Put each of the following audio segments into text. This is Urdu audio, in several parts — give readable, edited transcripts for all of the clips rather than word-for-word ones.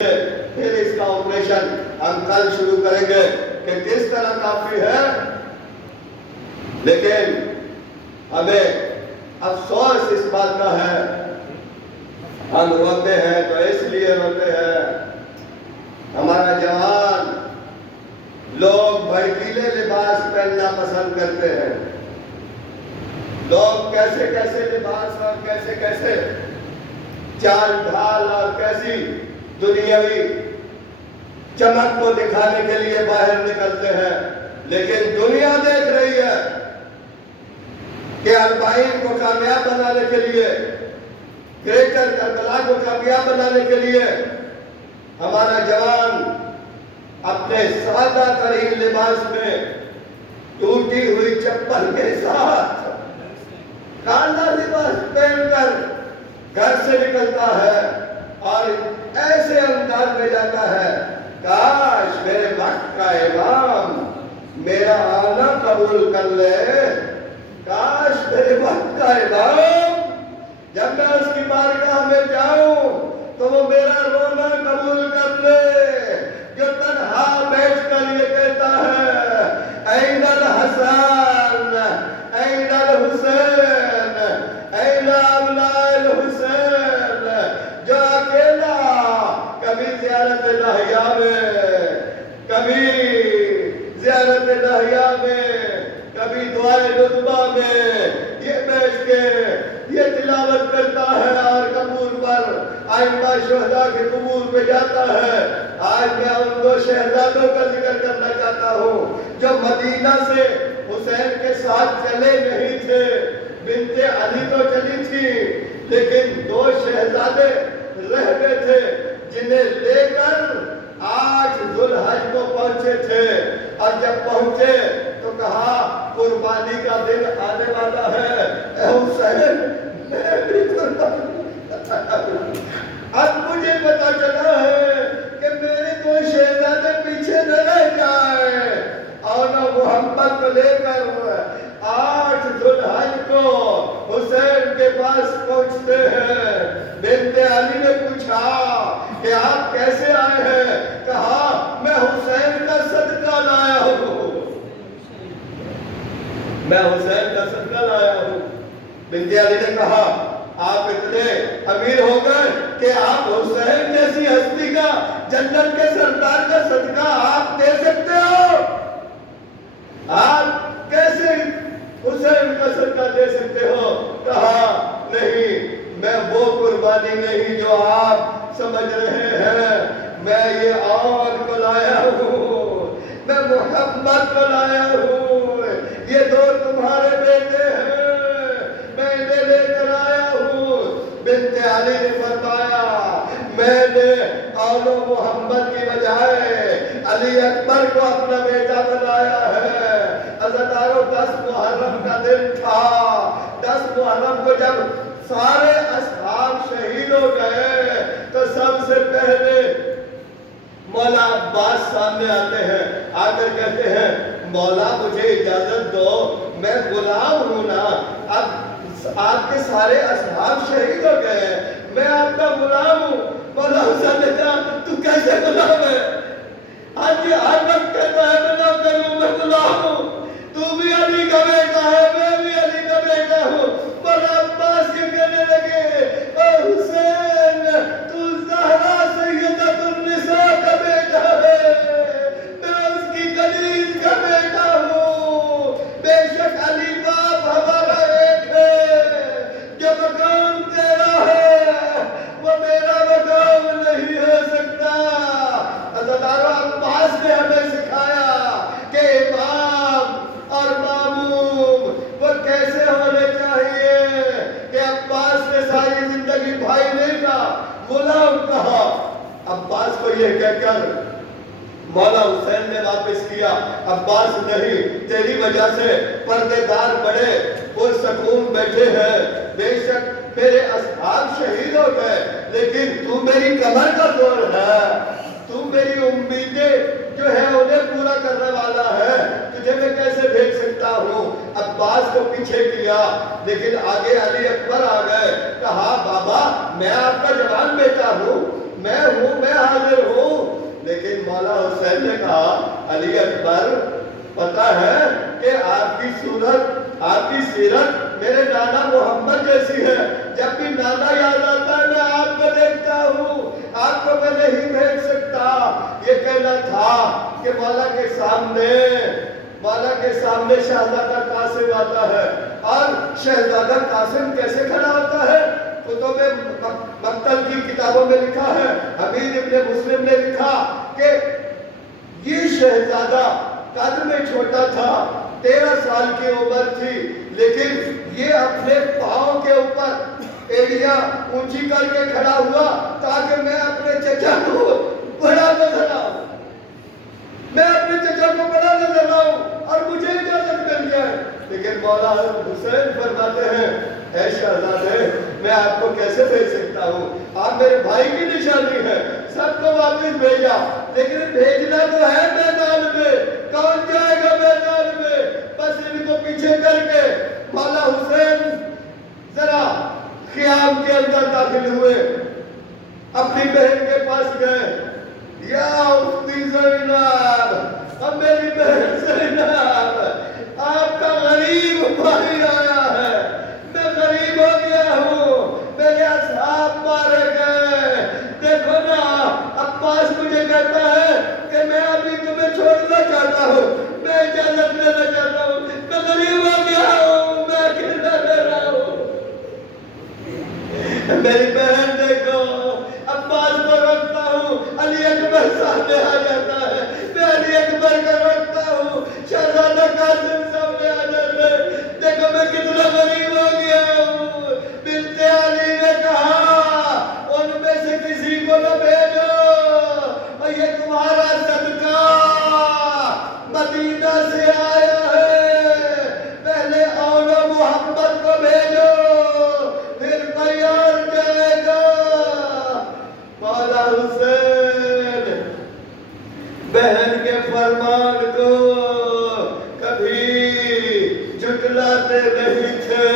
پھر اس کا آپریشن ہم کل شروع کریں گے کہ کس طرح کافی ہے. لیکن ہمیں افسوس اس بات کا ہے، ہم روتے ہیں تو اس لیے روتے ہیں ہمارا جوان لوگ بھڑکیلے لباس پہننا پسند کرتے ہیں. لوگ کیسے کیسے لباس اور کیسے کیسے چال ڈھال اور کیسی دنیاوی چمک کو دکھانے کے لیے باہر نکلتے ہیں. لیکن دنیا دیکھ رہی ہے کہ اربعین کو کامیاب بنانے کے لیے، گریٹر کربلا کو کامیاب بنانے کے لیے ہمارا جوان اپنے سادہ ترین لباس میں ٹوٹی ہوئی چپل کے ساتھ کالا لباس پہن کر گھر سے نکلتا ہے اور ایسے انداز میں جاتا ہے، کاش میرے وقت کا امام میرا آنا قبول کر لے، کاش میرے وقت کا امام جب میں اس کی بارگاہ میں جاؤں تو وہ میرا رونا قبول کر لے، جو تنہا بیٹھ کر یہ کہتا ہے این الحسن این الحسین این ابناء الحسین، جو اکیلا کبھی زیارت لاہیہ میں، کبھی زیارت لاہیہ میں، کبھی دعائے رتبہ میں یہ بیٹھ کے یہ تلاوت کرتا ہے اور قبور پر ائمہ شہداء کے قبور پہ جاتا ہے. آج میں ان دو شہزادوں کا ذکر کرنا چاہتا ہوں جو مدینہ سے حسین کے ساتھ چلے نہیں تھے. بنت علی تو چلی تھی لیکن دو شہزادے رہ گئے تھے جنہیں لے کر 8 ذوالحج کو پہنچے تھے، اور جب پہنچے تو کہا قربانی کا دن آنے والا ہے، اے حسین میں بھی قربانی. اب مجھے پتا چلا ہے کہ میرے دو شہزادے پیچھے نہ رہ جائیں، اور نہ محمد کو لے کر 8 ذوالحج کو حسین کے پاس پہنچتے ہیں. بنت علی نے پوچھا کہ آپ کیسے آئے ہیں؟ کہا میں حسین کا صدقہ لایا ہوں، میں حسین کا صدقہ لایا ہوں. بنت علی نے کہا آپ اتنے امیر ہو گئے کہ آپ حسین جیسی ہستی کا، جنت کے سردار کا صدقہ آپ دے سکتے ہو؟ آپ کیسے حسین کا صدقہ دے سکتے ہو؟ کہا نہیں، میں وہ قربانی نہیں جو آپ سمجھ رہے ہیں، میں یہ اور کو لایا ہوں، میں محمد کو لایا ہوں، یہ دو تمہارے بیٹے ہیں، میں انہیں لے کر آیا ہوں. بنت علی نے فرمایا میں نے اولو محمد کی بجائے علی اکبر کو اپنا بیٹا بنایا ہے. عزادارو 10 محرم کا دن تھا. 10 محرم کو جب سارے اصحاب شہید ہو گئے تو سب سے پہلے مولا عباس سامنے آتے ہیں، آ کر کہتے ہیں مولا مجھے اجازت دو، میں غلام ہوں نا، اب آپ کے سارے اصحاب شہید ہو گئے، میں آپ کا غلام ہوں. مولا حسین نے کہا تو کیسے غلام ہے؟ آج یہ ہر وقت کہتا ہے میں نوکر ہوں، میں غلام ہوں. تو بھی علی کا بیٹا ہے، میں بھی علی کا بیٹا ہوں. مولا عباس کے کہنے لگے اے حسین تو زہرا سیدۃ النساء کا بیٹا ہے، میں اس کی خلیل کا بیٹا ہوں. بے شک علی باپ ہمارا ایک ہے، جو مقام تیرا ہے وہ میرا مقام نہیں ہو سکتا. عزادارو عباس نے ہمیں سکھایا کہ امام اور معموم وہ کیسے ہونے چاہیے، کہ عباس نے ساری زندگی بھائی نہیں کہا، غلام کہا. عباس کو یہ کہہ کر مولا حسین نے واپس کیا عباس نہیں، تیری وجہ سے پردے دار بڑے پرسکون بیٹھے ہیں. بے شک میرے اصحاب شہید ہو گئے لیکن تو میری کمر کا زور ہے، تو میری امیدیں جو ہے انہیں پورا کرنے والا ہے، تجھے میں کیسے بھیج سکتا ہوں. عباس کو پیچھے کیا لیکن آگے علی اکبر آ گئے. کہا بابا میں آپ کا جوان بیٹا ہوں، میں ہوں، میں حاضر علی اکبر پتا ہے کہ آپ کی صورت، آپ کی سیرت میرے نانا محمد جیسی ہے. جب بھی نانا یاد آتا ہے میں آپ کو دیکھتا ہوں، آپ کو میں نہیں بھیج سکتا. یہ کہنا تھا کہ مولا کے سامنے شہزادہ قاسم آتا ہے. اور شہزادہ قاسم کیسے کھڑا ہوتا ہے؟ کتب مقتل کی کتابوں میں لکھا ہے، حمید ابن مسلم نے لکھا کہ یہ شہزادہ قد میں چھوٹا تھا، 13 سال کی عمر تھی، لیکن یہ اپنے پاؤں کے اوپر ایڑیاں اونچی کر کے کھڑا ہوا تاکہ میں اپنے چچا کو بڑا نظر آؤں، میں اپنے چچا کو بڑا نظر آؤں اور مجھے اجازت مل جائے. لیکن مولا حسین فرماتے ہیں اے شہزادے میں آپ کو کیسے بھیج سکتا ہوں، آپ میرے بھائی کی نشانی ہے. سب کو واپس بھیجا، لیکن بھیجنا تو ہے میدان میں. کون جائے گا میدان میں؟ بس ان کو پیچھے کر کے مولا حسین ذرا خیام کے اندر داخل ہوئے، اپنی بہن کے پاس گئے. یا اختی زینب، اب میری بہن زینب، آپ کا غریب بھائی آیا ہے. میں غریب ہو گیا ہوں، میرے اصحاب مارے گئے. دیکھو نا عباس مجھے کہتا ہے کہ میں ابھی تمہیں چھوڑنا چاہتا ہوں، میں اجازت لینا چاہتا ہوں. میں غریب ہو گیا ہوں، میں اکیلا رہ رہا ہوں. میری بہن دیکھو، عباس کو روکتا ہوں، علی اکبر سامنے آ جاتا ہے. میں علی اکبر کو روکتا ہوں، شہزادہ قاسم سامنے آ جاتا ہے. دیکھو میں کتنا غریب ہو گیا ہوں. بنت علی نے کہا ان میں سے کسی کو نہ بھیجو، اور یہ تمہارا صدقہ مدینہ سے آیا ہے. پہلے اولو محمد کو بھیجو، پھر کوئی اور جائے گا. مولا حسین بہن کے فرمان کو کبھی جھٹلاتے نہیں تھے.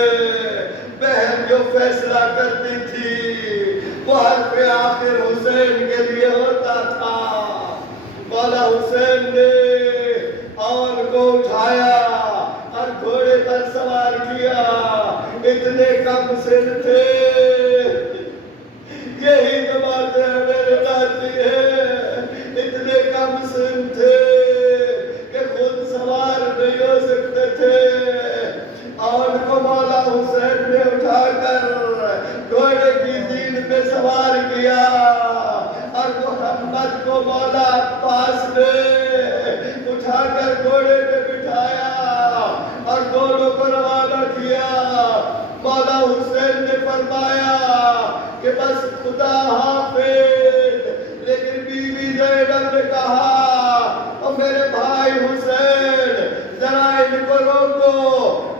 بہن جو فیصلہ کرتی تھی وہ حرف آخر حسین کے لیے ہوتا تھا. مولا حسین نے اور کو اٹھایا اور گھوڑے پر سوار کیا. اتنے کم سن تھے، یہی تو باتیں ہمیں بتاتی ہے، اتنے کم سن تھے کہ خود سوار نہیں ہو سکتے تھے. اور کو مولا حسین نے اٹھا کر گھوڑے کی زین پہ سوار کیا، اور محمد کو مولا عباس نے اٹھا کر گھوڑے پہ بٹھایا اور دونوں کو روانہ کیا. مولا حسین نے فرمایا کہ بس خدا حافظ. لیکن بی بی زینب نے کہا اور میرے بھائی حسین ذرا ان کو روکو،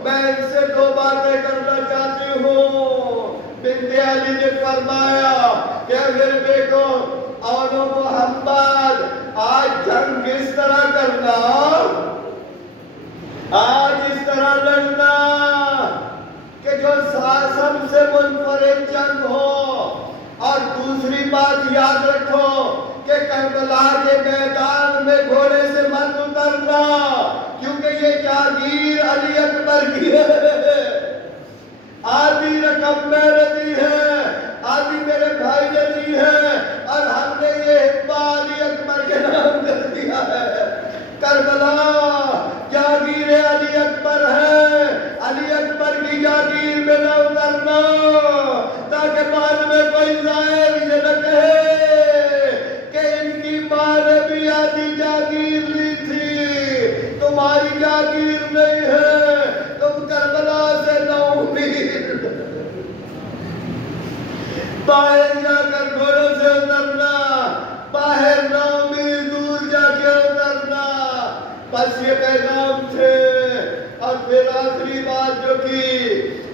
میں ان سے 2 باتیں کرنا چاہتی ہوں. بنت علی نے فرمایا کہ میرے بیٹو اور محمد آج جنگ کس طرح کرنا، آج اس طرح لڑنا کہ جو سب سے منفرد جنگ ہو. اور دوسری بات یاد رکھو کہ کربلا کے میدان میں گھوڑے سے مت اترنا، کیونکہ یہ جاگیر علی اکبر کی ہے. آدھی رقم میں نے دی ہے، آدھی میرے بھائی نے دی ہے، اور ہم نے یہ حصہ علی اکبر کے نام کر دیا ہے. کربلا جاگیر علی اکبر ہے، علی اکبر کی جاگیر میں نہ اترنا تاکہ بعد میں کوئی ظاہر یہ نہ کہے کہ ان کی ماں نے بھی آدھی جاگیر لی تھی، تمہاری جاگیر نہیں ہے، تم کربلا سے نہ امید. باہر جا کر گھوڑوں سے اترنا، باہر نہ امید دور جا کے اترنا. بس یہ پیغام تھے. اور پھر آخری بات جو کی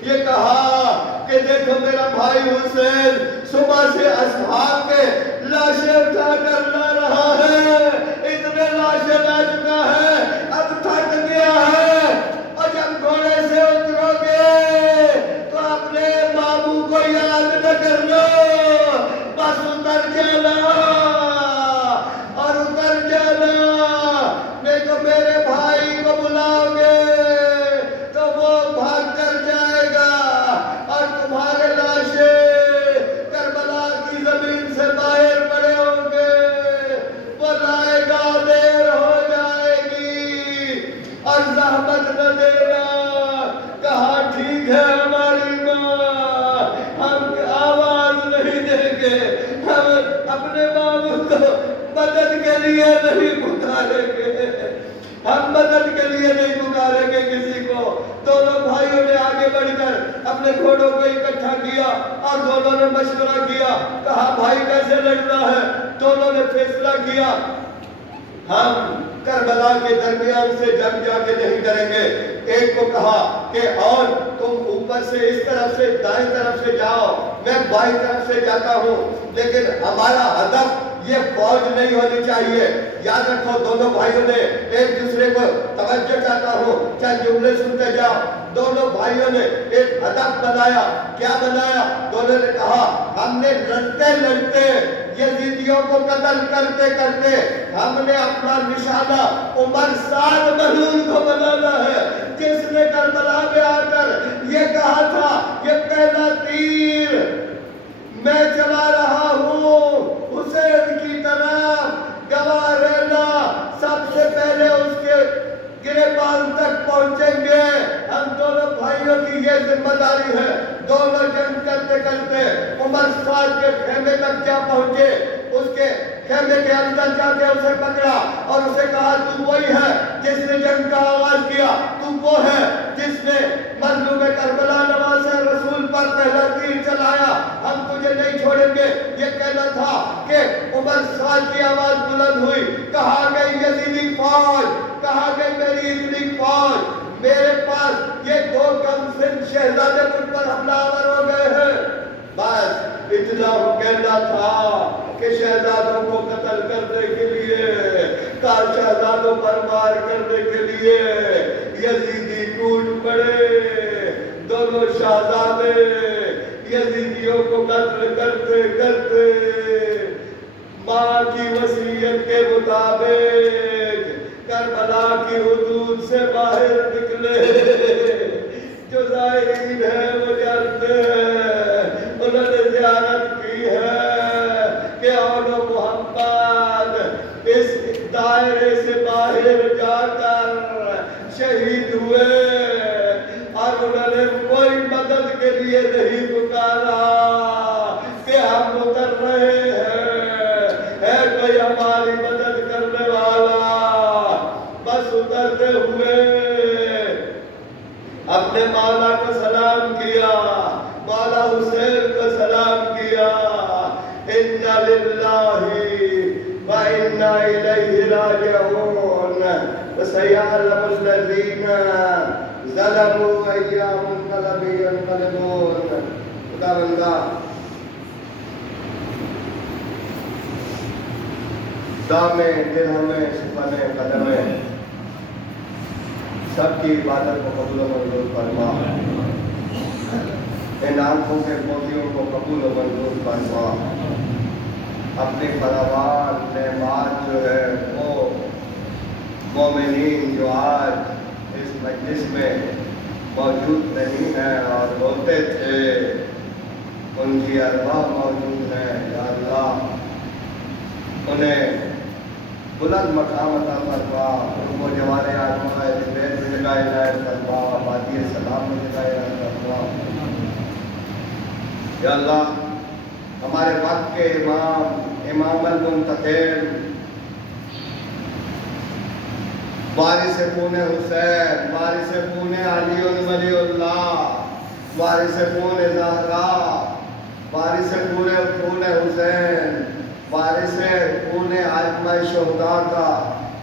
یہ کہا کہ دیکھو میرا بھائی حسین صبح سے اصحاب کے لاشیں اٹھا کر لا رہا ہے. اتنے لاشیں لا چکا ہے، اب تھک گیا ہے. اور جب گھوڑے سے اترو گے تو اپنے بابو کو یاد نہ کر لو، بس اتر جانا اور اتر جانا. مدد کے لیے نہیں پکاریں گے، ہم مدد کے لیے نہیں پکاریں گے کسی کو۔ دونوں بھائیوں نے آگے بڑھ کر اپنے گھوڑوں کو اکٹھا کیا اور دونوں نے مشورہ کیا، کہا بھائی کیسے لڑنا ہے؟ دونوں نے فیصلہ کیا ہم کربلا کے درمیان سے جنگ جا کے نہیں کریں گے۔ ایک کو کہا کہ اور تم اوپر سے اس طرف سے دائیں طرف سے جاؤ، میں بائیں طرف سے جاتا ہوں، لیکن ہمارا ہدف یہ فوج نہیں ہونی چاہیے۔ یاد رکھو دونوں بھائیوں نے ایک دوسرے کو توجہ چاہتا ہوں، چند جملے سنتے جاؤ۔ دونوں بھائیوں نے ایک ہدف بنایا۔ کیا بنایا؟ دونوں نے کہا ہم نے لڑتے لڑتے یزیدیوں کو قتل کرتے کرتے ہم نے اپنا نشانہ عمر سعد ملعون کو بنانا ہے، جس نے کربلا میں آ کر یہ کہا تھا یہ پہلا تیر میں چلا رہا ہوں حسین کی طرف، گواہ رہنا سب سے پہلے اس کے گریبان تک پہنچیں گے۔ ہم دونوں بھائیوں کی یہ ذمہ داری ہے۔ دونوں جنگ کرتے کرتے عمر سعد کے خیمے تک جا پہنچے، اس کے خیمے کے اندر جا کے اسے پکڑا اور اسے کہا تو وہی ہے جس نے جنگ کا آغاز کیا، تو وہ ہے جس نے مظلوم کربلا نواز رسول پر پہلا تیر چلایا، ہم تجھے نہیں چھوڑیں گے۔ یہ کہنا تھا کہ عمر سعد کی آواز بلند ہوئی، کہا گئی یزیدی فوج، کہا گئی میری اتنی فوج، میرے پاس یہ دو کم سن شہزادے مجھ پر حملہ آور ہو گئے ہیں۔ بس اتنا کہنا تھا کہ شہزادوں کو قتل کرنے کے لیے، شہزادوں پر وار کرنے کے لیے یزیدی ٹوٹ پڑے۔ دونوں شہزادے یزیدیوں کو قتل کرتے کرتے ماں کی وصیت کے مطابق کربلا کی حدود سے باہر نکلے۔ جو زائرین ہیں وہ جانتے ہیں، انہوں نے زیارت کی ہے کہ اولو محمد اس دائرے سے باہر جا کر شہید ہوئے، اور انہوں نے کوئی مدد کے لیے نہیں پکارا کہ ہم اتر رہے ہیں، ہے کوئی ہماری مدد کرنے والا؟ بس اترتے ہوئے اپنے مولا کو سلام کیا، مولا حسین کو سلام کیا، اِنَّا لِلَّهِ وَإِنَّا إِلَيْهِ رَاجِعُونَ وَسَيَعْلَمُ الَّذِينَ ظَلَمُوا أَيَّ مُنقَلَبٍ يَنقَلِبُونَ۔ خدا بندہ دامے درہمیں سپنے قدمیں سب کی عبادت کو قبول و منظور فرما، ان آنکھوں کے موتیوں کو قبول و منظور فرما، اپنی فراوان نعمات جو ہے وہ مومنین جو آج اس مجلس میں موجود نہیں ہیں اور ہوتے تھے، ان کی ارواح موجود ہیں، یا اللہ انہیں بلند مقام عطا فرما، ان کو جوار آزمائے زبید میں جگہ عنایت فرما، آبادی سلام میں جگہ عنایت فرما۔ یا اللہ ہمارے وقت کے امام المنتخب وارث خون حسین، وارث خون علی ولی اللہ، وارث خون زہرا، وارث خون حسین، وارث خون عاجمہ شہداء کا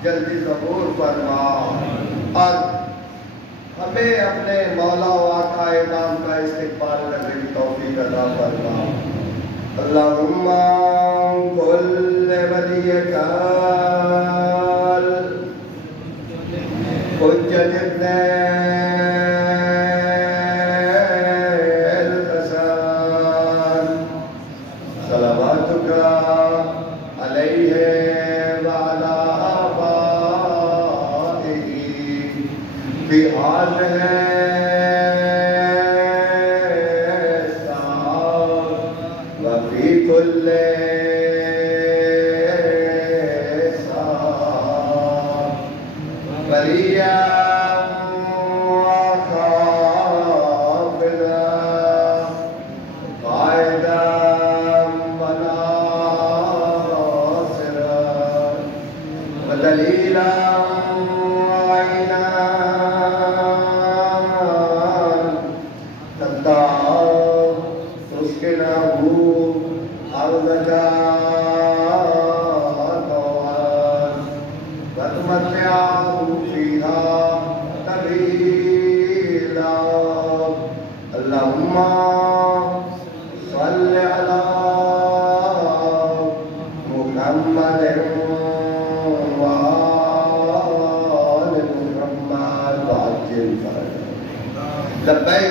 جلدی ظہور فرما، اور ہمیں اپنے مولا و آقا امام کا استقبال کرنے کی توفیق عطا فرما۔ اللہم کل ولیک حجت ابن الحسن صلواتک علیہ وعلی آبائہ فی حاضر وفی کل دليلا وعينا حتى تسكنه أرضك طوعا وتمتعه فيها طويلا. اللهم صل على محمد وآل محمد وعجل فرجهم. لبيك